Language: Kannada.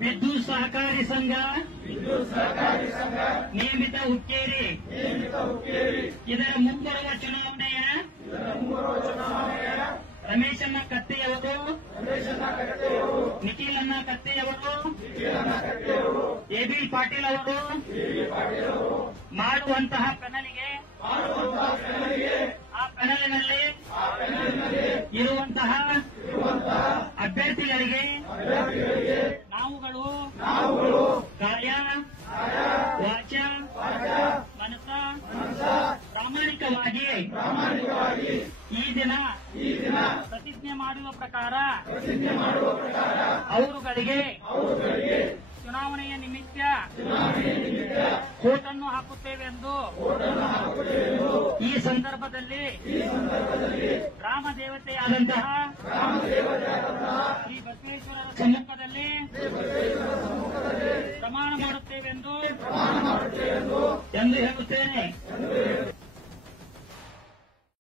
ವಿದ್ಯುತ್ ಸಹಕಾರಿ ಸಂಘ ನಿಯಮಿತ ಹುಕ್ಕೇರಿ ಇದರ ಮುಂಬರುವ ಚುನಾವಣೆಯ ರಮೇಶಣ್ಣ ಕತ್ತೆಯವರು, ನಿಖಿಲಣ್ಣ ಕತ್ತೆಯವರು, ಎಬಿ ಪಾಟೀಲ್ ಅವರು ಮಾಡುವಂತಹ ಪ್ಯಾನಲ್ಗೆ ಆ ಪ್ಯಾನಲ್ನಲ್ಲಿ ಇರುವಂತಹ ಅಭ್ಯರ್ಥಿಗಳಿಗೆ ನಾವುಗಳು ಕಾಯ ವಾಚ ಮನಸ ಪ್ರಾಮಾಣಿಕವಾಗಿ ಈ ದಿನ ಪ್ರತಿಜ್ಞೆ ಮಾಡುವ ಪ್ರಕಾರ ಅವರುಗಳಿಗೆ ಚುನಾವಣೆಯ ನಿಮಿತ್ತ ವೋಟನ್ನು ಹಾಕುತ್ತೇವೆ ಎಂದು ಈ ಸಂದರ್ಭದಲ್ಲಿ ಗ್ರಾಮ ದೇವತೆಯಾದಂತಹ ಶ್ರೀ ಬಸವೇಶ್ವರರ ಸಮ್ಮುಖದಲ್ಲಿ ಪ್ರಮಾಣ ಮಾಡುತ್ತೇವೆ ಎಂದು ಹೇಳುತ್ತೇನೆ.